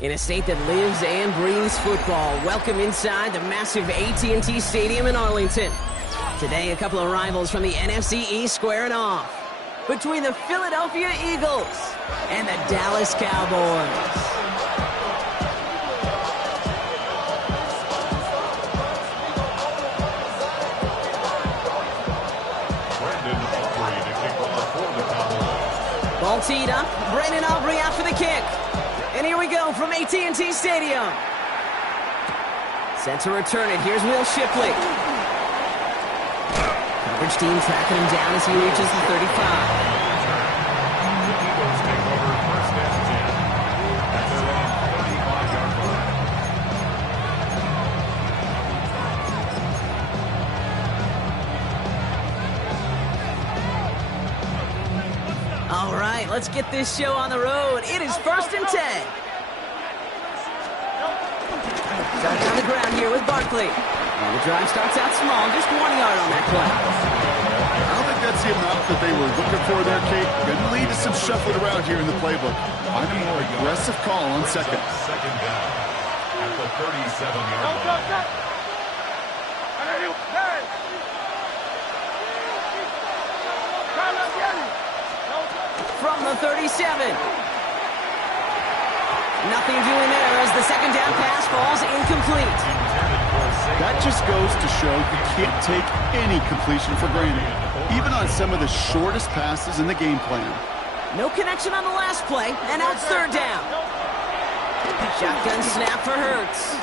In a state that lives and breathes football, welcome inside the massive AT&T Stadium in Arlington. Today, a couple of rivals from the NFC East squaring off between the Philadelphia Eagles and the Dallas Cowboys. Ball teed up, Brandon Aubrey out for the kick. And here we go from AT&T Stadium. Set to return it, here's Will Shipley. Coverage team tracking him down as he reaches the 35. All right, let's get this show on the road. It is 1st and 10. Starts on the ground here with Barkley. And the drive starts out small, just 1 yard on that play. I don't think that's the amount that they were looking for there, Kate. Going to lead to some shuffling around here in the playbook. Find a more aggressive call on second. Second down at the 37-yard line. From the 37. Nothing doing there as the second down pass falls incomplete. That just goes to show you can't take any completion for granted, even on some of the shortest passes in the game plan. No connection on the last play, and now it's third down. Shotgun snap for Hurts.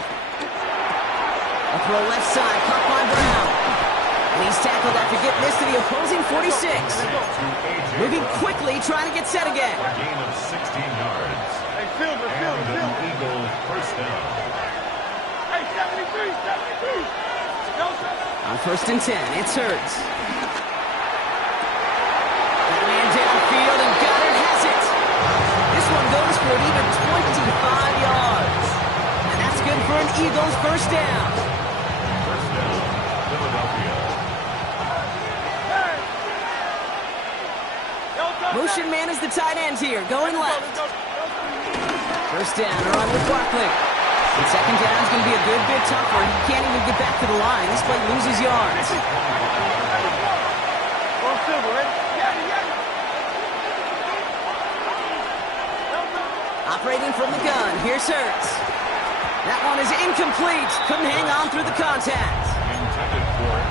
A throw left side, caught by Brown. And he's tackled after getting this to the opposing 46. Moving quickly, trying to get set again. A gain of 16 yards. And an Eagle first down. On 1st and 10, it's Hurts. That man downfield, and Goddard has it. This one goes for an even 25 yards. And that's good for an Eagles first down. First down, Philadelphia. Motion man is the tight end here, going left. First down, run with Barkley. And second down is going to be a good bit tougher. He can't even get back to the line. This play loses yards. Operating from the gun, here's Hurts. That one is incomplete. Couldn't hang on through the contact.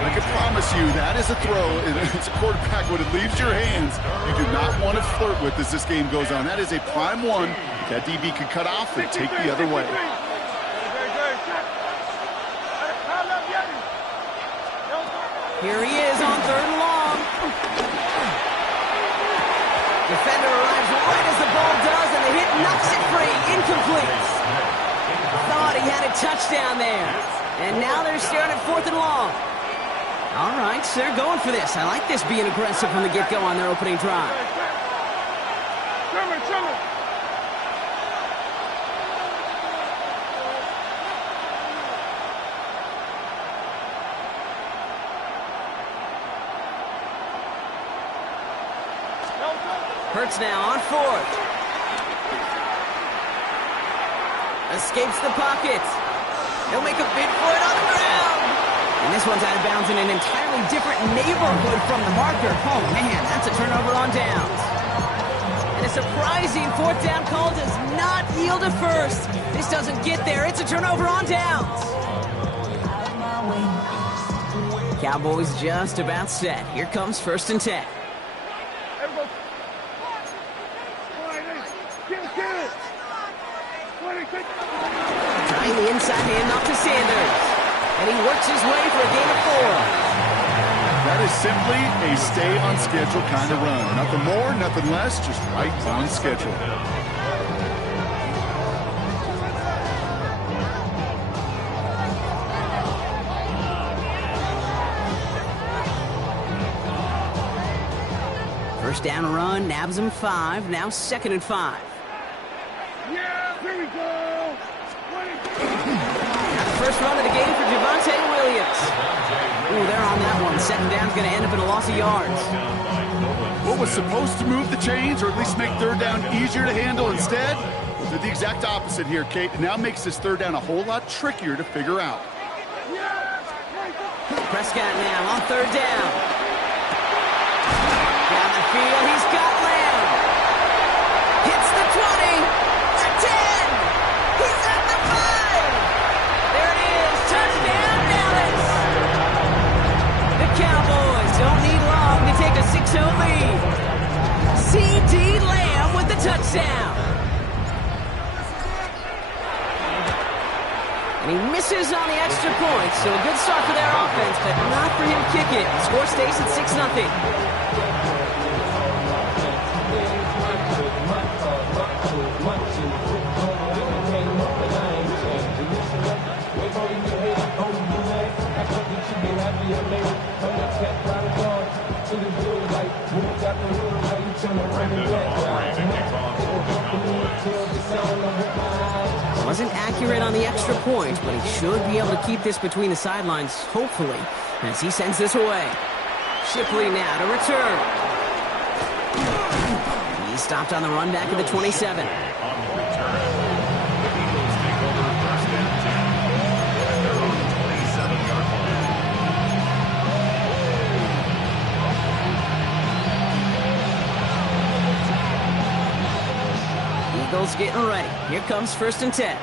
I can promise you that is a throw. It's a quarterback when it leaves your hands. You do not want to flirt with as this game goes on. That is a prime one that DB could cut off and take the other way. Here he is on 3rd and long. Defender arrives right as the ball does, and the hit knocks it free. Incomplete. Thought he had a touchdown there. And now they're staring at 4th and long. All right, so they're going for this. I like this being aggressive from the get-go on their opening drive. Hurts now on 4th. Escapes the pocket. He'll make a bid for it on the ground. And this one's out of bounds in an entirely different neighborhood from the marker. Oh, man, that's a turnover on downs. And a surprising 4th down call does not yield a first. This doesn't get there. It's a turnover on downs. Cowboys just about set. Here comes 1st and 10. Trying the inside handoff to Sanders. And he works his way for a gain of 4. That is simply a stay-on-schedule kind of run. Nothing more, nothing less, just right on schedule. First down run, nabs him 5. Now 2nd and 5. Yeah, here we go. Now the first run of the game for Javonte Williams. Ooh, they're on that one. 2nd down's going to end up in a loss of yards. What was supposed to move the chains, or at least make 3rd down easier to handle instead? Did the exact opposite here, Kate. It now makes this third down a whole lot trickier to figure out. Prescott now on third down. Down the field, he's got Lamb. Hits the 20, the 10. He's at the 5. There it is, touchdown Dallas. The Cowboys don't need long to take a 6-0 lead. C.D. Lamb with the touchdown. And he misses on the extra point, so a good start for their offense, but not for him kick it. Score stays at 6-0. Wasn't accurate on the extra point, but he should be able to keep this between the sidelines, hopefully, as he sends this away. Shipley now to return. He stopped on the run back at the 27. Eagles getting ready. Here comes 1st and 10.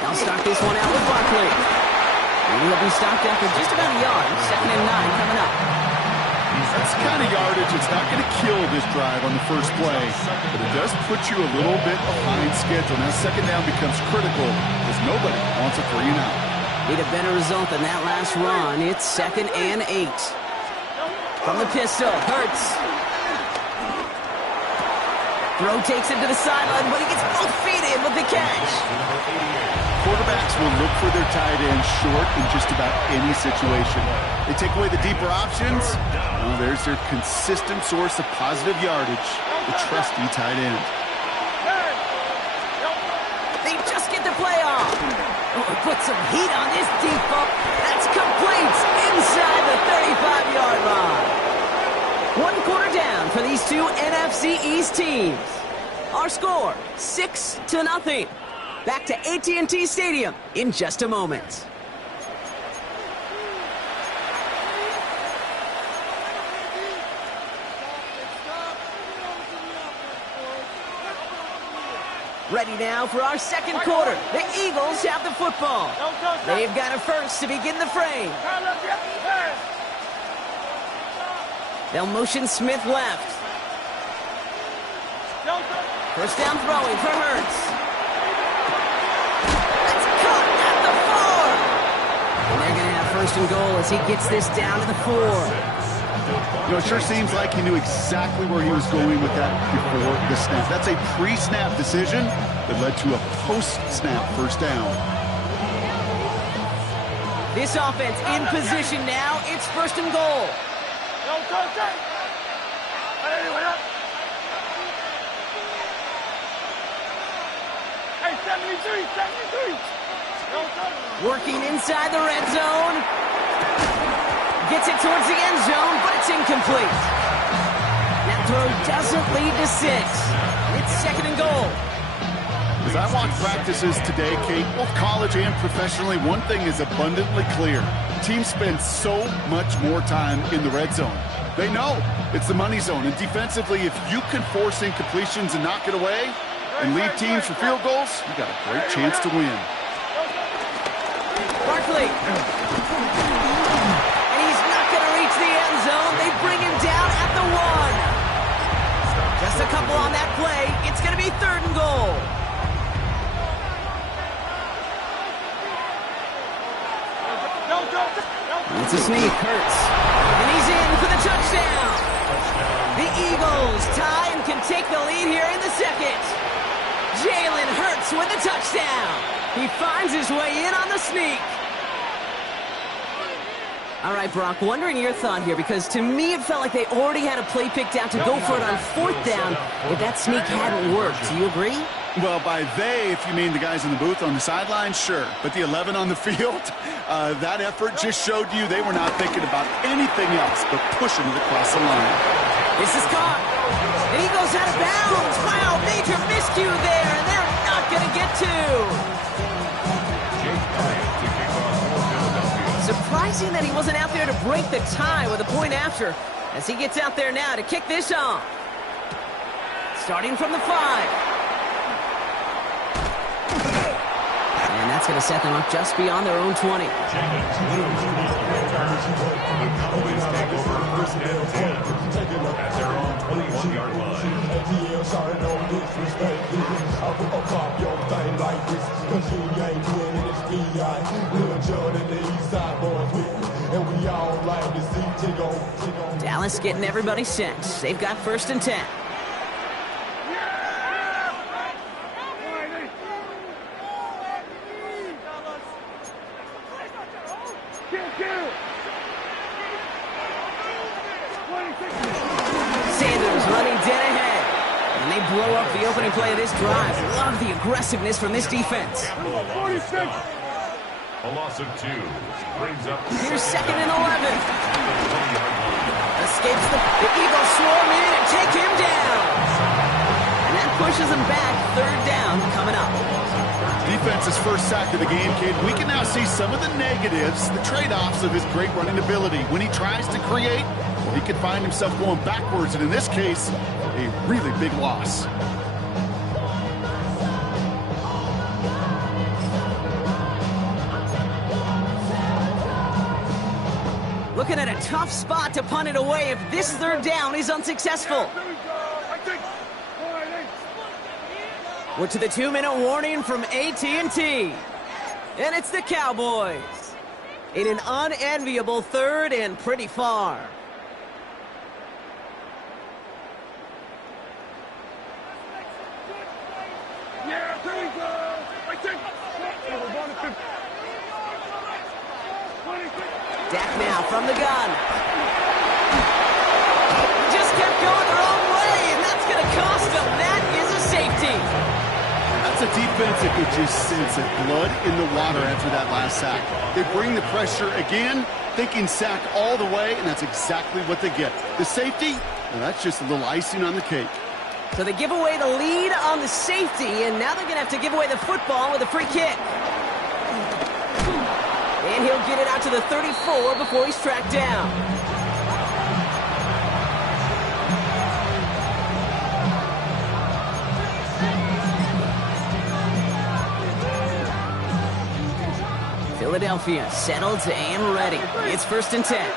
They'll start this one out with Barkley. And he'll be stopped after just about a yard. 2nd and 9 coming up. That's the kind of yardage it's not going to kill this drive on the first play, but it does put you a little bit behind schedule. Now 2nd down becomes critical because nobody wants a 3 and out. Need a better result than that last run. It's 2nd and 8. From the pistol, Hurts. Throw takes him to the sideline, but he gets both feet in with the catch. Quarterbacks will look for their tight end short in just about any situation. They take away the deeper options. Well, there's their consistent source of positive yardage, the trusty tight end. They just get the play off. Oh, put some heat on this deep ball. That's complete inside the 35-yard line. 1 quarter down for these two NFC East teams. Our score, 6-0. Back to AT&T Stadium in just a moment. Ready now for our 2nd quarter. The Eagles have the football. They've got a first to begin the frame. They'll motion Smith left. 1st down throwing for Hurts. That's caught at the 4. And they're going to have 1st and goal as he gets this down to the 4. You know, it sure seems like he knew exactly where he was going with that before the snap. That's a pre-snap decision that led to a post-snap 1st down. This offense in position now. It's 1st and goal. Working inside the red zone. Gets it towards the end zone, but it's incomplete. That throw doesn't lead to 6. It's 2nd and goal. As I watch practices today, Kate, both college and professionally, one thing is abundantly clear. Teams spend so much more time in the red zone. They know it's the money zone. And defensively, if you can force incompletions and knock it away and lead teams for field goals, you got a great chance to win. Barkley. And he's not going to reach the end zone. They bring him down at the 1. Just a couple on that play. It's going to be 3rd and goal. It's a sneak, Hurts. And he's in for the touchdown. The Eagles tie and can take the lead here in the 2nd. Jalen Hurts with the touchdown. He finds his way in on the sneak. All right, Brock, wondering your thought here, because to me it felt like they already had a play picked out to go for it on 4th down if that sneak hadn't worked. Do you agree? Well, by they, if you mean the guys in the booth on the sideline, sure. But the 11 on the field, that effort just showed you they were not thinking about anything else but pushing it across the line. This is caught. And he goes out of bounds. Wow, major miscue there, and they're not going to get two. Surprising that he wasn't out there to break the tie with a point after, as he gets out there now to kick this off. Starting from the 5. And that's going to set them up just beyond their own 20. The Cowboys take over first and 10 at their own 21-yard line. Dallas getting everybody set. They've got first and 10. Sanders running dead ahead. And they blow up the opening play of this drive. Love the aggressiveness from this defense. 46. A loss of 2 brings up. Here's second and 11. Escapes the Eagles swarm in and take him down. And that pushes him back. Third down coming up. Defense's first sack of the game, kid. We can now see some of the negatives, the trade-offs of his great running ability. When he tries to create, he could find himself going backwards, and in this case, a really big loss. Looking at a tough spot to punt it away if this third down is unsuccessful. We're to the 2-minute warning from AT&T. And it's the Cowboys in an unenviable third and pretty far. Yeah, there we go. Dak now from the gun. Just kept going the wrong way, and that's going to cost them. That is a safety. That's a defense that could just sense it. Blood in the water after that last sack. They bring the pressure again, thinking sack all the way, and that's exactly what they get. The safety, well, that's just a little icing on the cake. So they give away the lead on the safety, and now they're going to have to give away the football with a free kick. And he'll get it out to the 34 before he's tracked down. Philadelphia settled and ready. It's first and 10.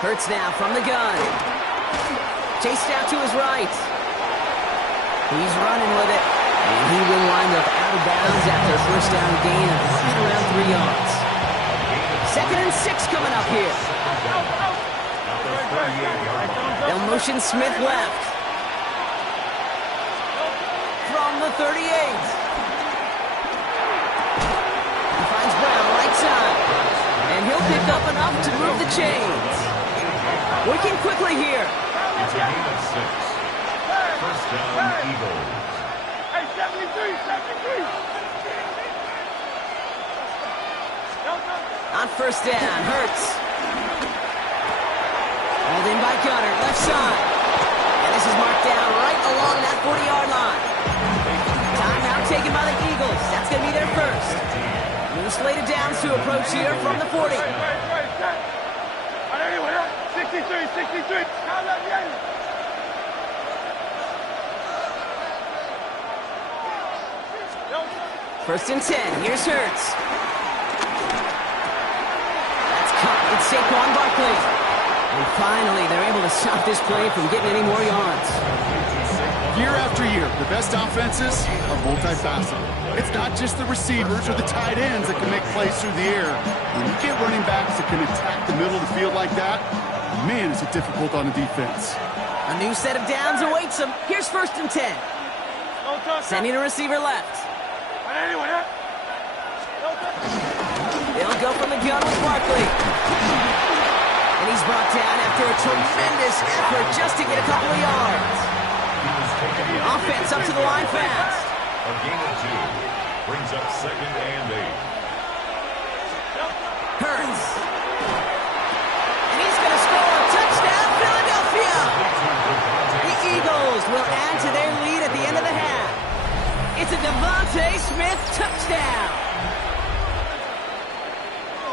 Hurts now from the gun. Chased out to his right. He's running with it. And he will wind up out of bounds after a first down gain of right around 3 yards. Second and 6 coming up here. They'll motion Smith left. From the 38. He finds Brown right side. And he'll pick up enough to move the chains. Working quickly here. It's a gain of 6. First down, Eagles. Hey, 73, 73. On first down, Hurts. Hauled in by Gunner, left side. And this is marked down right along that 40-yard line. Timeout taken by the Eagles. That's going to be their first. New slated downs to approach here from the 40. 63. First and 10. Here's Hurts. That's caught. It's Saquon Barkley. And finally, they're able to stop this play from getting any more yards. Year after year, the best offenses are multifaceted. It's not just the receivers or the tight ends that can make plays through the air. When you get running backs that can attack the middle of the field like that, man, is it difficult on the defense. A new set of downs awaits them. Here's first and 10. Sending a receiver left. They'll go from the gun with Barkley. And he's brought down after a tremendous effort just to get a couple of yards. Offense up to the line fast. A gain of 2. Brings up 2nd and 8. Hurts. And he's going to score. Touchdown, Philadelphia. The Eagles will add to their lead at the end of the half. It's a Devontae Smith touchdown.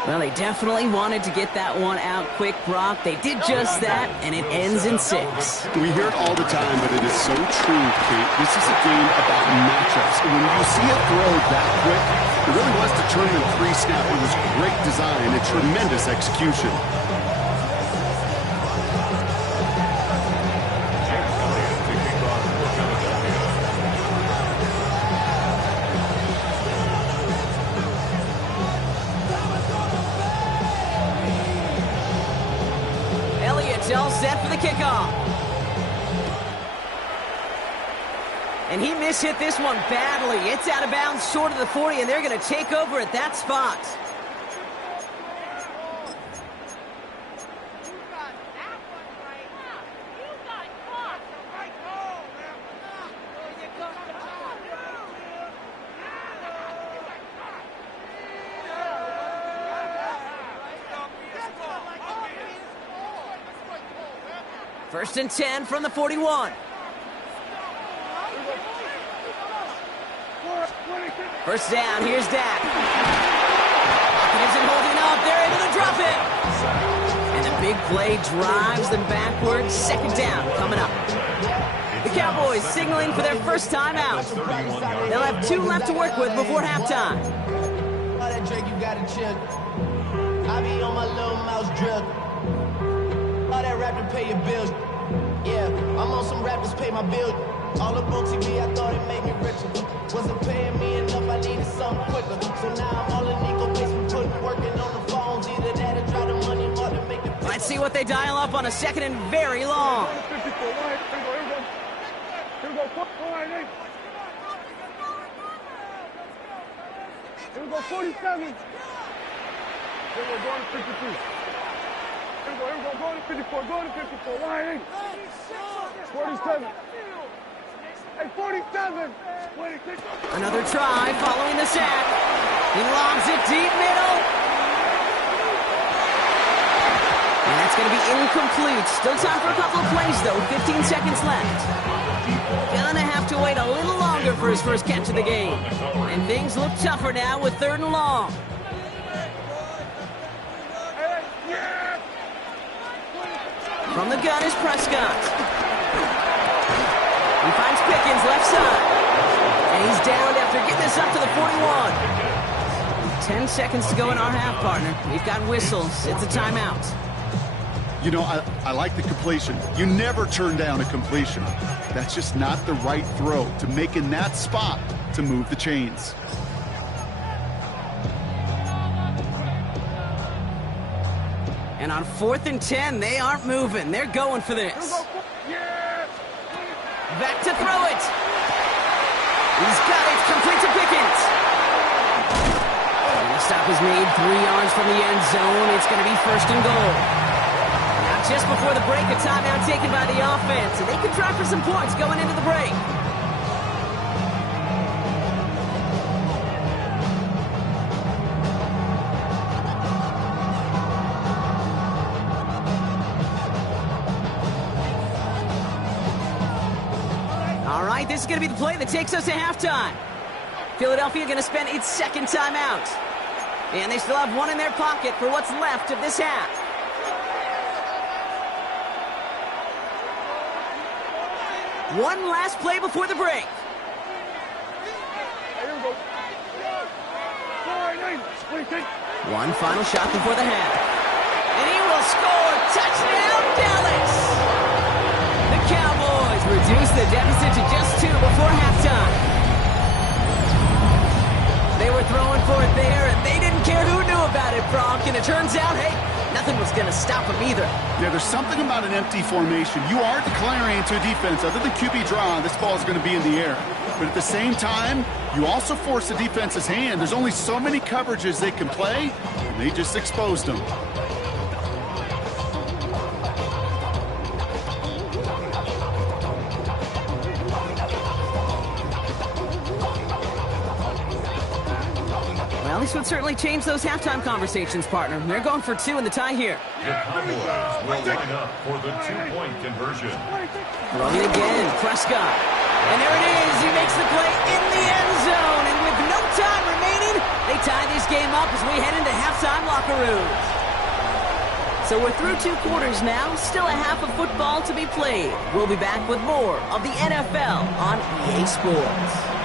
Well, they definitely wanted to get that one out quick, Brock. They did just that, and it ends in 6. We hear it all the time, but it is so true, Kate. This is a game about matchups. And when you see a throw that quick, it really was determined pre-snap. It was great design and tremendous execution. All set for the kickoff. And he mishit this one badly. It's out of bounds short of the 40, and they're going to take over at that spot. First and 10 from the 41. First down, here's Dak. Hopkins isn't holding up, they're able to drop it. And a big play drives them backwards. 2nd down coming up. The Cowboys signaling for their first time out. They'll have 2 left to work with before halftime. All that Drake, you gotta chill. I be on my little mouse drill. All that rap to pay your bills. Yeah, I'm on some rappers pay my bills. All up on TV, I thought it made me richer. Wasn't paying me enough, I needed something quicker. So now I'm all in Nico basement, putting working on the phones. Either that or try the money or to make it. Let's see what they dial up on a 2nd and very long. Here we go, 47. Here we go, going to 52. Here we go, going to 54, going to 54. Line 47. Hey, 47. 26. Another try following the sack. He lobs it deep middle. And that's going to be incomplete. Still time for a couple of plays, though. 15 seconds left. Gonna have to wait a little longer for his first catch of the game. And things look tougher now with 3rd and long. From the gun is Prescott. He finds Pickens left side. And he's downed after getting this up to the 41. 10 seconds to go in our half, partner. We've got whistles. It's a timeout. You know, I like the completion. You never turn down a completion. That's just not the right throw to make in that spot to move the chains. And on 4th and 10, they aren't moving. They're going for this. Back to throw it. He's got it. Complete to Pickens. And the stop is made 3 yards from the end zone. It's going to be 1st and goal. Now, just before the break, a timeout taken by the offense. And they can try for some points going into the break. This is going to be the play that takes us to halftime. Philadelphia going to spend its 2nd timeout. And they still have 1 in their pocket for what's left of this half. One last play before the break. One final shot before the half. And he will score. Touchdown, Dallas! The Cowboys reduce the deficit to just 2 before halftime. They were throwing for it there, and they didn't care who knew about it, Brock. And it turns out, hey, nothing was going to stop them either. Yeah, there's something about an empty formation. You are declaring to a defense, other than QB draw, this ball is going to be in the air. But at the same time, you also force the defense's hand. There's only so many coverages they can play, and they just exposed them. Well, this would certainly change those halftime conversations, partner. They're going for 2 in the tie here. The Cowboys will line up for the 2-point conversion. Throwing again, Prescott. And there it is. He makes the play in the end zone. And with no time remaining, they tie this game up as we head into halftime locker rooms. So we're through 2 quarters now. Still a half of football to be played. We'll be back with more of the NFL on EA Sports.